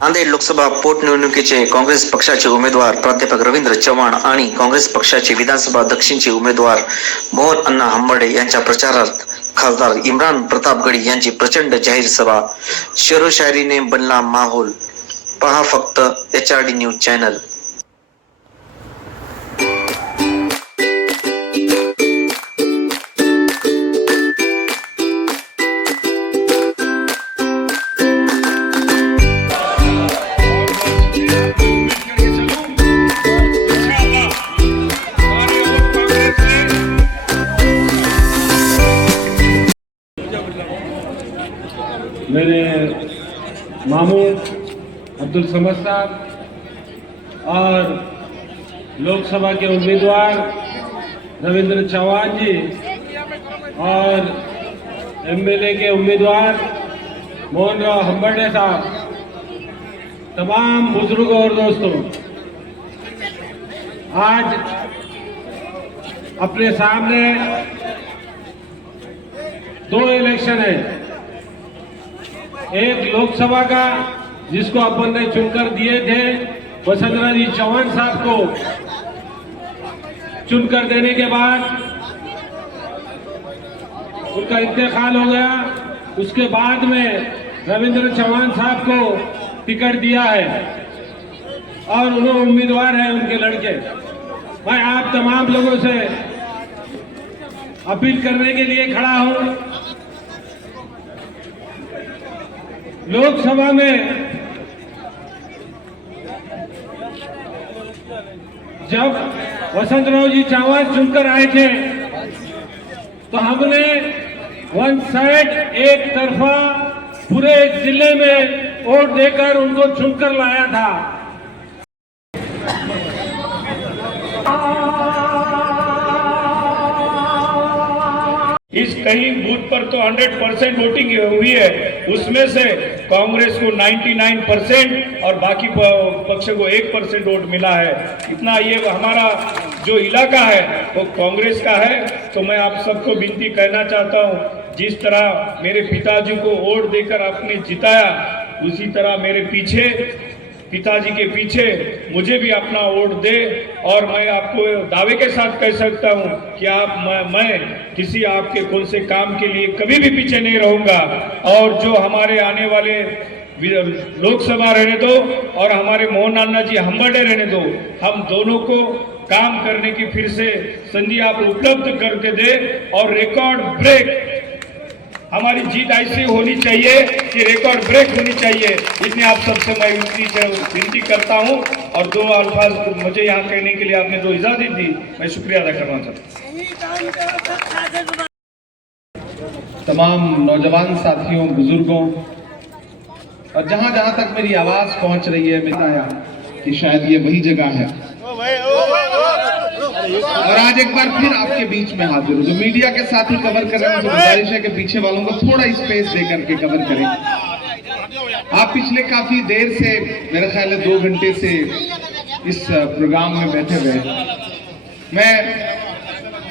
नांदेड लोकसभा पोटनिवडणुकीचे काँग्रेस पक्षाचे उमेदवार प्राध्यापक रवींद्र चव्हाण आणि काँग्रेस पक्षाचे विधानसभा दक्षिणचे उमेदवार मोहन अण्णा हंबर्डे यांच्या प्रचारार्थ खासदार इम्रान प्रतापगडी यांची प्रचंड जाहीर सभा. शेरोशायरीने बनला माहोल. पहा फक्त HRD न्यूज चॅनल. मेरे मामू अब्दुल समद साहब और लोकसभा के उम्मीदवार रविंद्र चौहान जी और MLA के उम्मीदवार मोहन राव हंबर्डे साहब, तमाम बुजुर्गों और दोस्तों, आज अपने सामने दो इलेक्शन है। एक लोकसभा का जिसको अपन ने चुनकर दिए थे वसुंधरा जी चौहान साहब को, चुनकर देने के बाद उनका इंतकाल हो गया। उसके बाद में रविंद्र चौहान साहब को टिकट दिया है और उन्होंने उम्मीदवार है उनके लड़के। मैं आप तमाम लोगों से अपील करने के लिए खड़ा हूं, लोकसभा में जब वसंतराव जी चौहान चुनकर आए थे तो हमने वन साइड एक तरफा पूरे जिले में वोट देकर उनको चुनकर लाया था। इस कहीं बूथ पर तो 100% वोटिंग हुई है, उसमें से कांग्रेस को 99% और बाकी पक्ष को 1% वोट मिला है। इतना ये हमारा जो इलाका है वो कांग्रेस का है। तो मैं आप सबको विनती कहना चाहता हूँ, जिस तरह मेरे पिताजी को वोट देकर आपने जिताया, उसी तरह मेरे पीछे पिताजी के पीछे मुझे भी अपना वोट दे। और मैं आपको दावे के साथ कह सकता हूं कि मैं किसी आपके कौन से काम के लिए कभी भी पीछे नहीं रहूंगा। और जो हमारे आने वाले लोकसभा रहने दो और हमारे मोहन अण्णा जी हंबर्डे रहने दो, हम दोनों को काम करने की फिर से संधि आप उपलब्ध करके दे। और रिकॉर्ड ब्रेक हमारी जीत ऐसी होनी चाहिए कि रिकॉर्ड ब्रेक होनी चाहिए। इतने आप सबसे मैं विनती करता हूं। और दो अल्फाज मुझे यहाँ कहने के लिए आपने जो इजाजत दी, मैं शुक्रिया अदा करना चाहता हूँ। तमाम नौजवान साथियों, बुजुर्गों और जहां जहां तक मेरी आवाज पहुंच रही है, मैं आया कि शायद ये वही जगह है। और आज एक बार फिर आपके बीच में हाजिर हूं। जो मीडिया के साथ ही कवर कर रहे हैं, मुझे गुजारिश है कि पीछे वालों को थोड़ा स्पेस देकर के कवर करें। आप पिछले काफी देर से, मेरा ख्याल है 2 घंटे से इस प्रोग्राम में बैठे हुए। मैं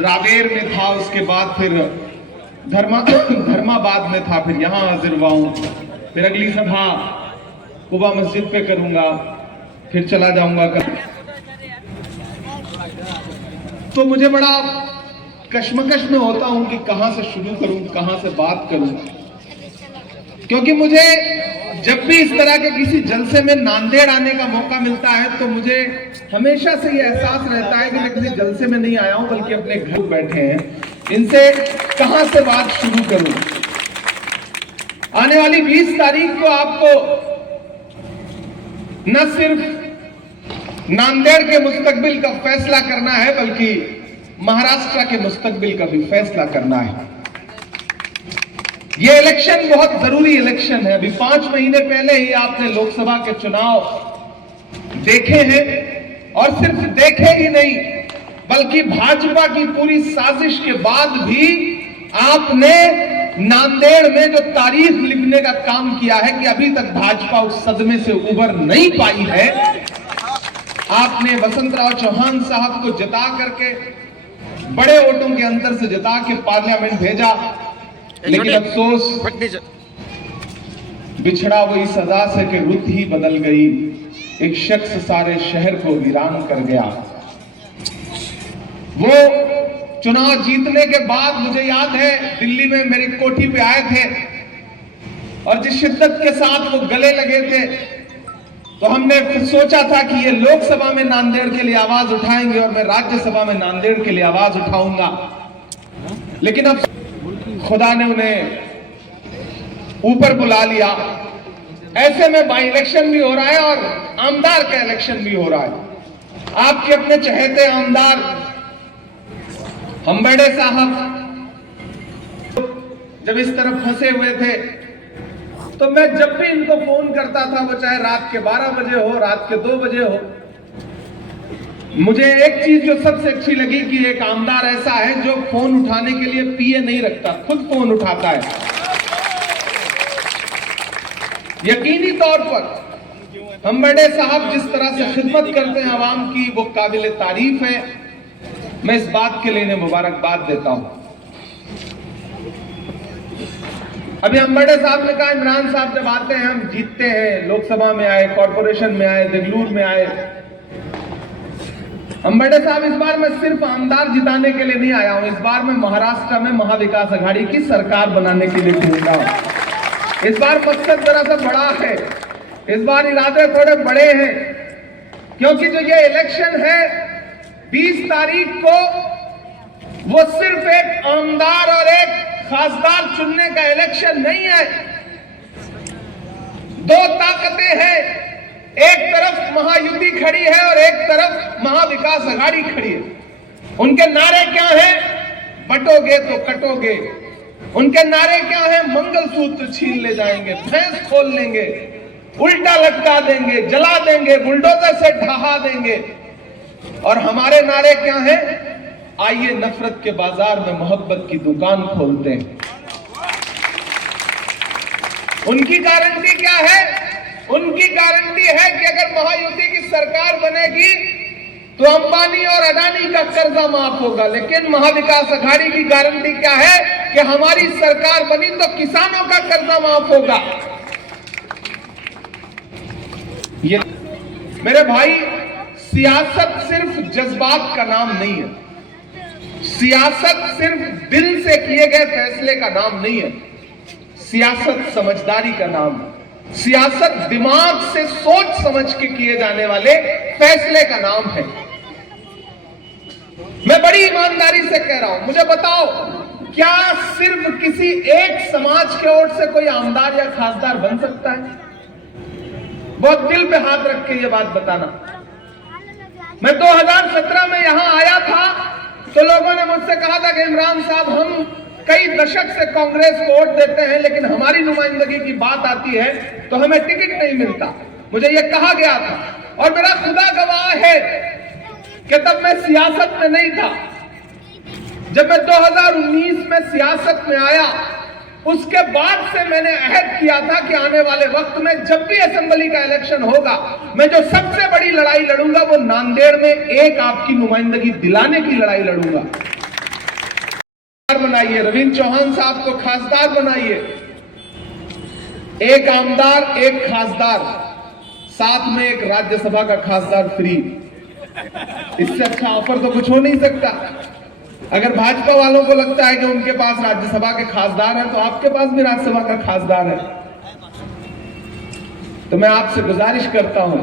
रावेर में था, उसके बाद फिर धर्माबाद में था, फिर यहाँ हाजिर हुआ हूं। फिर अगली सभा कुबा मस्जिद पे करूंगा, फिर चला जाऊंगा। तो मुझे बड़ा कश्मकश में होता हूं कि कहां से शुरू करूं, कहां से बात करूं, क्योंकि मुझे जब भी इस तरह के किसी जलसे में नांदेड़ आने का मौका मिलता है तो मुझे हमेशा से ये एहसास रहता है कि मैं किसी जलसे में नहीं आया हूं, बल्कि अपने घर बैठे हैं। इनसे कहां से बात शुरू करूं। आने वाली 20 तारीख को आपको न सिर्फ नांदेड़ के मुस्तकबिल का फैसला करना है, बल्कि महाराष्ट्र के मुस्तकबिल का भी फैसला करना है। यह इलेक्शन बहुत जरूरी इलेक्शन है। अभी 5 महीने पहले ही आपने लोकसभा के चुनाव देखे हैं, और सिर्फ देखे ही नहीं, बल्कि भाजपा की पूरी साजिश के बाद भी आपने नांदेड़ में जो तारीख लिखने का काम किया है कि अभी तक भाजपा उस सदमे से उबर नहीं पाई है। आपने वसंतराव चौहान साहब को जिता करके, बड़े वोटों के अंतर से जिता के पार्लियामेंट भेजा, लेकिन अफसोस बिछड़ा वही सजा से कि रुत ही बदल गई, एक शख्स सारे शहर को वीरान कर गया। वो चुनाव जीतने के बाद मुझे याद है दिल्ली में मेरी कोठी पे आए थे और जिस शिद्दत के साथ वो गले लगे थे, तो हमने फिर सोचा था कि ये लोकसभा में नांदेड़ के लिए आवाज उठाएंगे और मैं राज्यसभा में नांदेड़ के लिए आवाज उठाऊंगा। लेकिन अब खुदा ने उन्हें ऊपर बुला लिया। ऐसे में बाई इलेक्शन भी हो रहा है और आमदार का इलेक्शन भी हो रहा है। आपके अपने चहेते आमदार हम्बड़े साहब जब इस तरफ फंसे हुए थे, तो मैं जब भी इनको फोन करता था, वो चाहे रात के 12 बजे हो, रात के 2 बजे हो, मुझे एक चीज जो सबसे अच्छी लगी कि एक आमदार ऐसा है जो फोन उठाने के लिए पीए नहीं रखता, खुद फोन उठाता है। यकीनी तौर पर हम्बड़े साहब जिस तरह से खिदमत करते हैं आवाम की, वो काबिल तारीफ है। मैं इस बात के लिए मुबारकबाद देता हूं। अभी हम्बड़े साहब ने कहा इमरान साहब जब आते हैं हम जीतते हैं, लोकसभा में आए, कॉर्पोरेशन में आए, देगलूर में आए। हम्बड़े साहब इस बार मैं सिर्फ आमदार जिताने के लिए नहीं आया हूं, इस बार मैं महाराष्ट्र में महाविकास आघाड़ी की सरकार बनाने के लिए ढूंढा हूं। इस बार मकसद जरा सा बड़ा है, इस बार इरादे थोड़े बड़े हैं, क्योंकि जो ये इलेक्शन है 20 तारीख को, वो सिर्फ एक आमदार और एक खासदार चुनने का इलेक्शन नहीं है। 2 ताकतें हैं, एक तरफ महायुति खड़ी है और एक तरफ महाविकास आघाड़ी खड़ी है। उनके नारे क्या हैं? बटोगे तो कटोगे। उनके नारे क्या हैं? मंगलसूत्र छीन ले जाएंगे, भैंस खोल लेंगे, उल्टा लटका देंगे, जला देंगे, बुलडोजर से ढहा देंगे। और हमारे नारे क्या हैं? आइए नफरत के बाजार में मोहब्बत की दुकान खोलते हैं। उनकी गारंटी क्या है? उनकी गारंटी है कि अगर महायुति की सरकार बनेगी तो अंबानी और अडानी का कर्जा माफ होगा। लेकिन महाविकास आघाड़ी की गारंटी क्या है कि हमारी सरकार बनी तो किसानों का कर्जा माफ होगा। ये मेरे भाई, सियासत सिर्फ जज्बात का नाम नहीं है, सियासत सिर्फ दिल से किए गए फैसले का नाम नहीं है, सियासत समझदारी का नाम है। सियासत दिमाग से सोच समझ के किए जाने वाले फैसले का नाम है। मैं बड़ी ईमानदारी से कह रहा हूं, मुझे बताओ, क्या सिर्फ किसी एक समाज के ओर से कोई आमदार या खासदार बन सकता है? बहुत दिल पे हाथ रख के ये बात बताना। मैं 2017 में यहां आया था तो लोगों ने मुझसे कहा था कि इमरान साहब, हम कई दशक से कांग्रेस को वोट देते हैं, लेकिन हमारी नुमाइंदगी की बात आती है तो हमें टिकट नहीं मिलता। मुझे यह कहा गया था और मेरा खुदा गवाह है कि तब मैं सियासत में नहीं था। जब मैं 2019 में सियासत में आया, उसके बाद से मैंने अहद किया था कि आने वाले वक्त में जब भी असेंबली का इलेक्शन होगा, मैं जो सबसे बड़ी लड़ाई लड़ूंगा वो नांदेड़ में एक आपकी नुमाइंदगी दिलाने की लड़ाई लड़ूंगा। बनाइए, रविंद्र चौहान साहब को खासदार बनाइए, एक आमदार एक खासदार, साथ में एक राज्यसभा का खासदार फ्री। इससे अच्छा ऑफर तो कुछ हो नहीं सकता। अगर भाजपा वालों को लगता है कि उनके पास राज्यसभा के खासदार हैं, तो आपके पास भी राज्यसभा का खासदार है। तो मैं आपसे गुजारिश करता हूं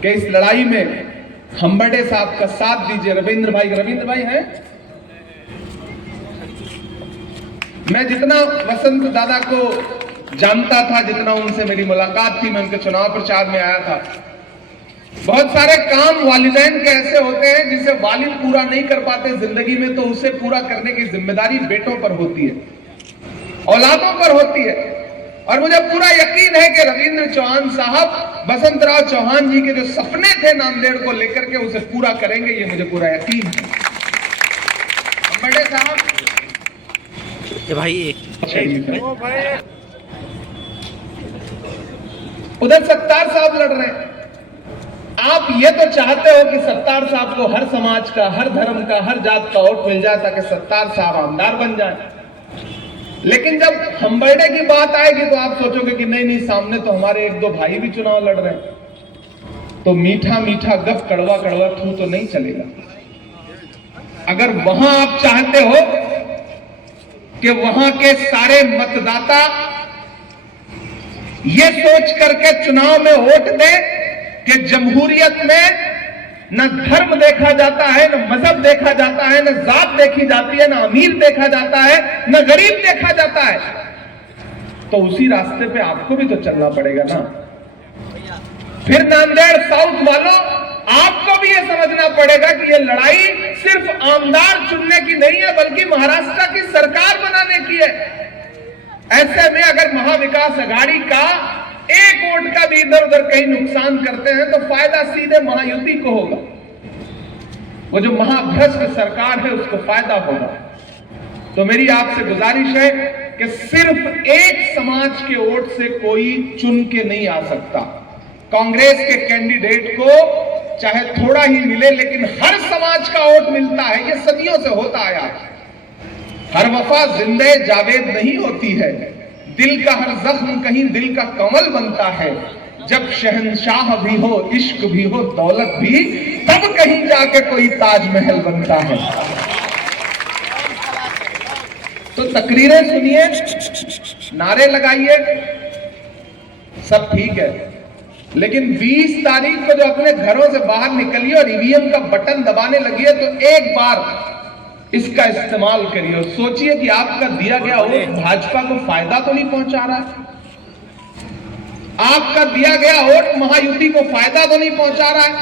कि इस लड़ाई में हम्बड़े साहब का साथ दीजिए। रविंद्र भाई हैं। मैं जितना वसंत दादा को जानता था, जितना उनसे मेरी मुलाकात थी, मैं उनके चुनाव प्रचार में आया था। बहुत सारे काम वालिदैन के ऐसे होते हैं जिसे वालिद पूरा नहीं कर पाते जिंदगी में, तो उसे पूरा करने की जिम्मेदारी बेटों पर होती है, औलादों पर होती है। और मुझे पूरा यकीन है कि रविंद्र चौहान साहब बसंतराव चौहान जी के जो सपने थे नांदेड़ को लेकर के, उसे पूरा करेंगे, ये मुझे पूरा यकीन है। बड़े साहब भाई उधर सत्तार साहब लड़ रहे हैं। आप ये तो चाहते हो कि सत्तार साहब को हर समाज का, हर धर्म का, हर जात का वोट मिल जाए ताकि सत्तार साहब आमदार बन जाए। लेकिन जब हम्बर्डे की बात आएगी तो आप सोचोगे कि नहीं नहीं, सामने तो हमारे एक दो भाई भी चुनाव लड़ रहे हैं, तो मीठा मीठा गप कड़वा कड़वा थू तो नहीं चलेगा। अगर वहां आप चाहते हो कि वहां के सारे मतदाता ये सोच करके चुनाव में वोट दें कि जमहूरियत में न धर्म देखा जाता है, न मजहब देखा जाता है, न जात देखी जाती है, न अमीर देखा जाता है, न गरीब देखा जाता है, तो उसी रास्ते पे आपको भी तो चलना पड़ेगा ना। फिर नांदेड़ साउथ वालों, आपको भी यह समझना पड़ेगा कि यह लड़ाई सिर्फ आमदार चुनने की नहीं है, बल्कि महाराष्ट्र की सरकार बनाने की है। ऐसे में अगर महाविकास आघाड़ी का एक वोट का भी इधर उधर कहीं नुकसान करते हैं तो फायदा सीधे महायुति को होगा। वो जो महाभ्रष्ट सरकार है उसको फायदा होगा। तो मेरी आपसे गुजारिश है कि सिर्फ एक समाज के वोट से कोई चुन के नहीं आ सकता। कांग्रेस के कैंडिडेट को चाहे थोड़ा ही मिले, लेकिन हर समाज का वोट मिलता है। ये सदियों से होता आया। हर वफा जिंदे जावेद नहीं होती है, दिल का हर जख्म कहीं दिल का कमल बनता है। जब शहंशाह भी हो, इश्क भी हो, दौलत भी, तब कहीं जाके कोई ताजमहल बनता है। तो तकरीरें सुनिए, नारे लगाइए, सब ठीक है, लेकिन 20 तारीख को जो अपने घरों से बाहर निकलिए और ईवीएम का बटन दबाने लगिए तो एक बार इसका इस्तेमाल करिए और सोचिए कि आपका दिया गया वोट भाजपा को फायदा तो नहीं पहुंचा रहा है। आपका दिया गया वोट महायुति को फायदा तो नहीं पहुंचा रहा है।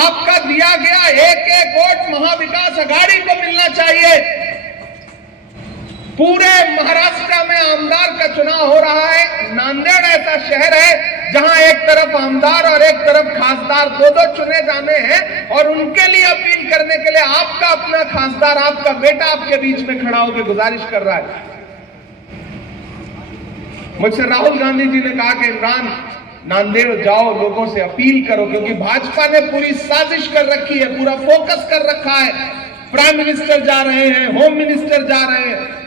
आपका दिया गया एक एक वोट महाविकास आघाड़ी को मिलना चाहिए। पूरे महाराष्ट्र में आमदार का चुनाव हो रहा है। नांदेड़ ऐसा शहर है जहां एक तरफ आमदार और एक तरफ खासदार दो चुने जाने हैं, और उनके लिए अपील करने के लिए आपका अपना खासदार, आपका बेटा आपके बीच में खड़ा होकर गुजारिश कर रहा है। मुझसे राहुल गांधी जी ने कहा कि इमरान, नांदेड़ जाओ, लोगों से अपील करो, क्योंकि भाजपा ने पूरी साजिश कर रखी है, पूरा फोकस कर रखा है। प्राइम मिनिस्टर जा रहे हैं, होम मिनिस्टर जा रहे हैं।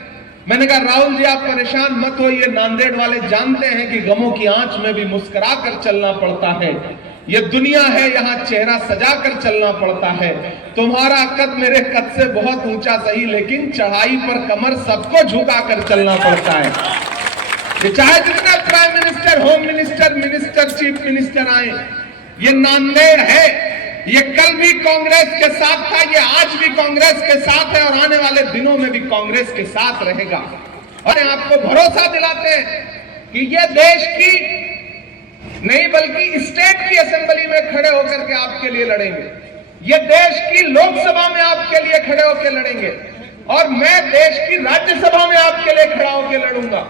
मैंने कहा राहुल जी आप परेशान मत होइए, नांदेड़ वाले जानते हैं कि गमों की आंच में भी मुस्कुरा कर चलना पड़ता है। ये दुनिया है, यहाँ चेहरा सजा कर चलना पड़ता है। तुम्हारा कद मेरे कद से बहुत ऊंचा सही, लेकिन चढ़ाई पर कमर सबको झुका कर चलना पड़ता है। ये चाहे जितने prime minister, home minister, minister, chief minister आए, ये नांदेड़ है। ये कल भी कांग्रेस के साथ था, ये आज भी कांग्रेस के साथ है, और आने वाले दिनों में भी कांग्रेस के साथ रहेगा। और आपको भरोसा दिलाते हैं कि ये देश की नहीं बल्कि स्टेट की असेंबली में खड़े होकर के आपके लिए लड़ेंगे। ये देश की लोकसभा में आपके लिए खड़े होकर लड़ेंगे, और मैं देश की राज्यसभा में आपके लिए खड़ा होकर लड़ूंगा।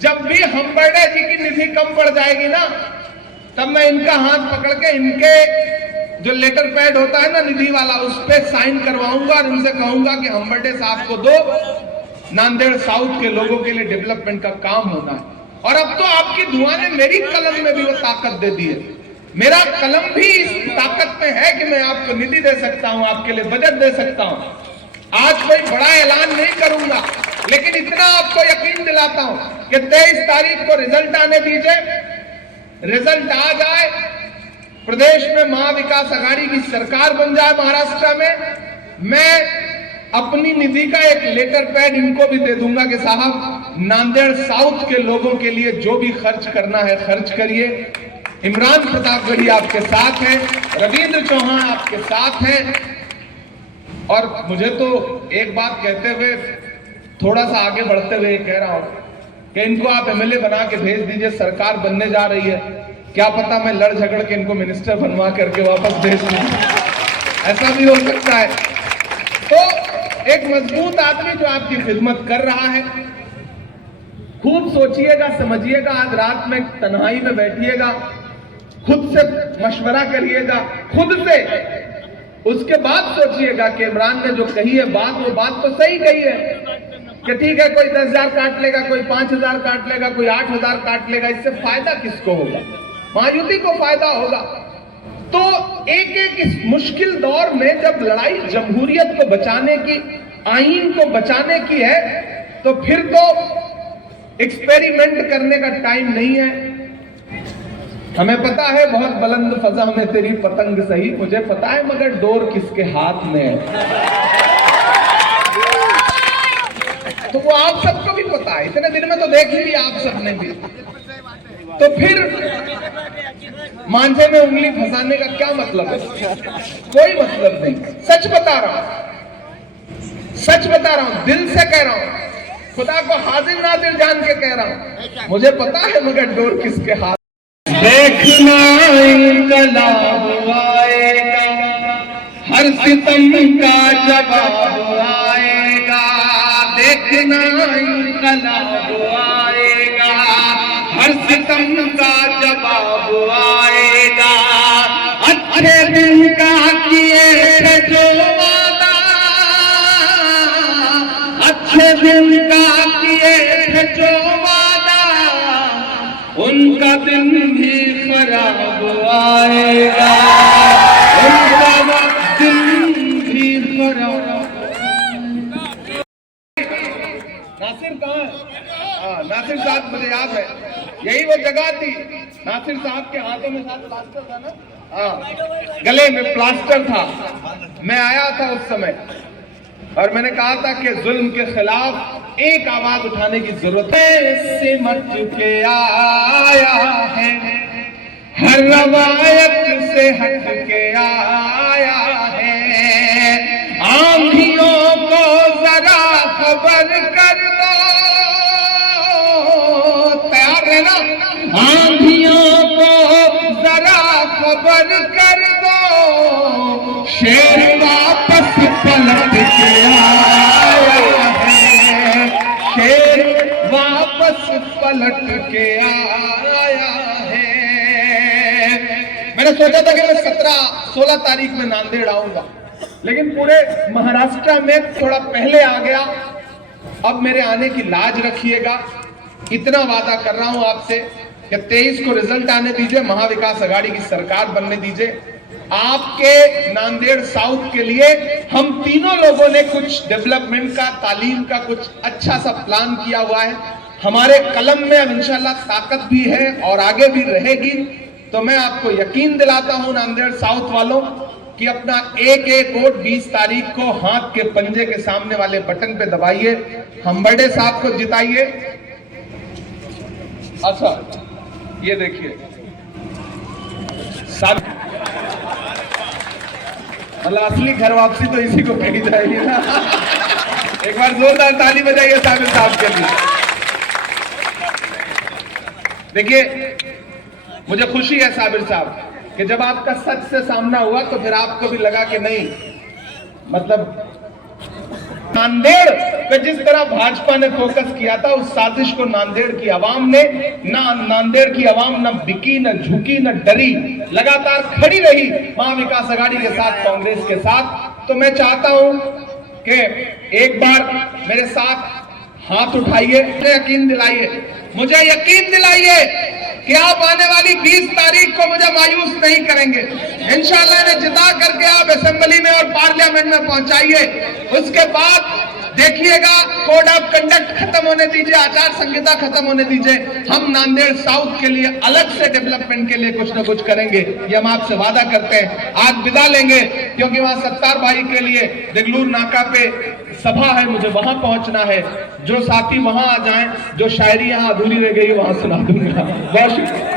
जब भी हम्बर्डे जी की निधि कम पड़ जाएगी ना, तब मैं इनका हाथ पकड़ के इनके जो लेटर पैड होता है ना निधि वाला, उस पर साइन करवाऊंगा और उनसे कहूंगा कि हम्बर्डे साहब को दो, नांदेड़ साउथ के लोगों के लिए डेवलपमेंट का काम होना है। और अब तो आपकी दुआ ने मेरी कलम में भी वो ताकत दे दी है। मेरा कलम भी इस ताकत में है कि मैं आपको निधि दे सकता हूं, आपके लिए बजट दे सकता हूं। आज कोई बड़ा ऐलान नहीं करूंगा, लेकिन इतना आपको यकीन दिलाता हूं कि 23 तारीख को रिजल्ट आने दीजिए। रिजल्ट आ जाए, प्रदेश में महाविकास आघाड़ी की सरकार बन जाए महाराष्ट्र में, मैं अपनी निधि का एक लेटर पैड इनको भी दे दूंगा कि साहब नांदेड़ साउथ के लोगों के लिए जो भी खर्च करना है खर्च करिए। इमरान प्रतापगढ़ी आपके साथ है, रविंद्र चौहान आपके साथ है। और मुझे तो एक बात कहते हुए, थोड़ा सा आगे बढ़ते हुए कह रहा हूं कि इनको आप एमएलए बना के भेज दीजिए, सरकार बनने जा रही है, क्या पता मैं लड़ झगड़ के इनको मिनिस्टर बनवा करके वापस भेज दूं, ऐसा भी हो सकता है। तो एक मजबूत आदमी जो आपकी खिदमत कर रहा है, खूब सोचिएगा, समझिएगा, आज रात में तन्हाई में बैठिएगा, खुद से मशवरा करिएगा, खुद से, उसके बाद सोचिएगा कि इमरान ने जो कही है बात, वो बात तो सही कही है कि ठीक है कोई 10,000 काट लेगा, कोई 5,000 काट लेगा, कोई 8,000 काट लेगा, इससे फायदा किसको होगा? महायुति को फायदा होगा। तो एक एक इस मुश्किल दौर में जब लड़ाई जमहूरियत को बचाने की, आईन को बचाने की है, तो फिर तो एक्सपेरिमेंट करने का टाइम नहीं है। हमें पता है बहुत बुलंद फजा में तेरी पतंग सही, मुझे पता है मगर डोर किसके हाथ में है। तो वो आप सबको भी पता है, इतने दिन में तो देख ही लिया आप सबने भी। तो फिर मांझे में उंगली फंसाने का क्या मतलब है? कोई मतलब नहीं। सच बता रहा हूं, सच बता रहा हूं, दिल से कह रहा हूं, खुदा को हाजिर नाजिर जान के कह रहा हूं, मुझे पता है मगर डोर किसके हाथ। देखना इनकलाब आएगा, हर सितम का जवाब आएगा। देखना इनकलाब आएगा, हर सितम का जवाब आएगा। अच्छे दिन का किए थे जो वादा, अच्छे दिन का किए थे जो वादा, उनका दिन भी खराब आएगा, उनका दिन भी खराब। नासिर कहाँ है? हाँ, नासिर साहब मुझे याद है, यही वो जगह थी। नासिर साहब के हाथों में साथ प्लास्टर था ना? हाँ, गले में प्लास्टर था। मैं आया था उस समय और मैंने कहा था कि जुल्म के खिलाफ एक आवाज उठाने की जरूरत है। सिमट के आया है, हर रवायत से हट के आया है। आंधियों को जरा खबर कर दो, तैयार है ना? आंधियों को जरा खबर कर दो, शेर वापस पलट के आया है, शेर वापस पलट के आया है। मैंने सोचा था कि मैं 17-16 तारीख में नांदेड़ आऊंगा, लेकिन पूरे महाराष्ट्र में थोड़ा पहले आ गया। अब मेरे आने की लाज रखिएगा, इतना वादा कर रहा हूं आपसे कि 23 को रिजल्ट आने दीजिए, महाविकास आघाड़ी की सरकार बनने दीजिए। आपके नांदेड़ साउथ के लिए हम तीनों लोगों ने कुछ डेवलपमेंट का, तालीम का कुछ अच्छा सा प्लान किया हुआ है। हमारे कलम में अब इंशाल्लाह ताकत भी है और आगे भी रहेगी। तो मैं आपको यकीन दिलाता हूं नांदेड़ साउथ वालों कि अपना एक एक वोट 20 तारीख को हाथ के पंजे के सामने वाले बटन पे दबाइए, हम्बर्डे साहब को जिताइए। अच्छा ये देखिए मतलब असली घर वापसी तो इसी को कही जाएगी ना। एक बार जोरदार ताली बजाइए साबिर साहब के लिए। देखिए मुझे खुशी है साबिर साहब कि जब आपका सच से सामना हुआ तो फिर आपको भी लगा कि नहीं, मतलब नांदेड़ पे जिस तरह भाजपा ने फोकस किया था, उस साजिश को नांदेड़ की आवाम ने, ना नांदेड़ की आवाम न बिकी, न झुकी, न डरी, लगातार खड़ी रही महाविकास आघाड़ी के साथ, कांग्रेस के साथ। तो मैं चाहता हूं कि एक बार मेरे साथ हाथ उठाइए, मुझे यकीन दिलाइए कि आप आने वाली 20 तारीख को मुझे मायूस नहीं करेंगे। इंशाल्लाह इन्हें जिता करके आप असेंबली में और पार्लियामेंट में पहुंचाइए। उसके बाद देखिएगा, कोड ऑफ कंडक्ट खत्म होने दीजिए, आचार संहिता खत्म होने दीजिए, हम नांदेड़ साउथ के लिए अलग से डेवलपमेंट के लिए कुछ न कुछ करेंगे, ये हम आपसे वादा करते हैं। आज विदा लेंगे क्योंकि वहां सत्तार भाई के लिए देगलूर नाका पे सभा है, मुझे वहां पहुंचना है। जो साथी वहां आ जाएं, जो शायरी यहां अधूरी रह गई वहां सुना दूंगा। बहुत शुक्रिया।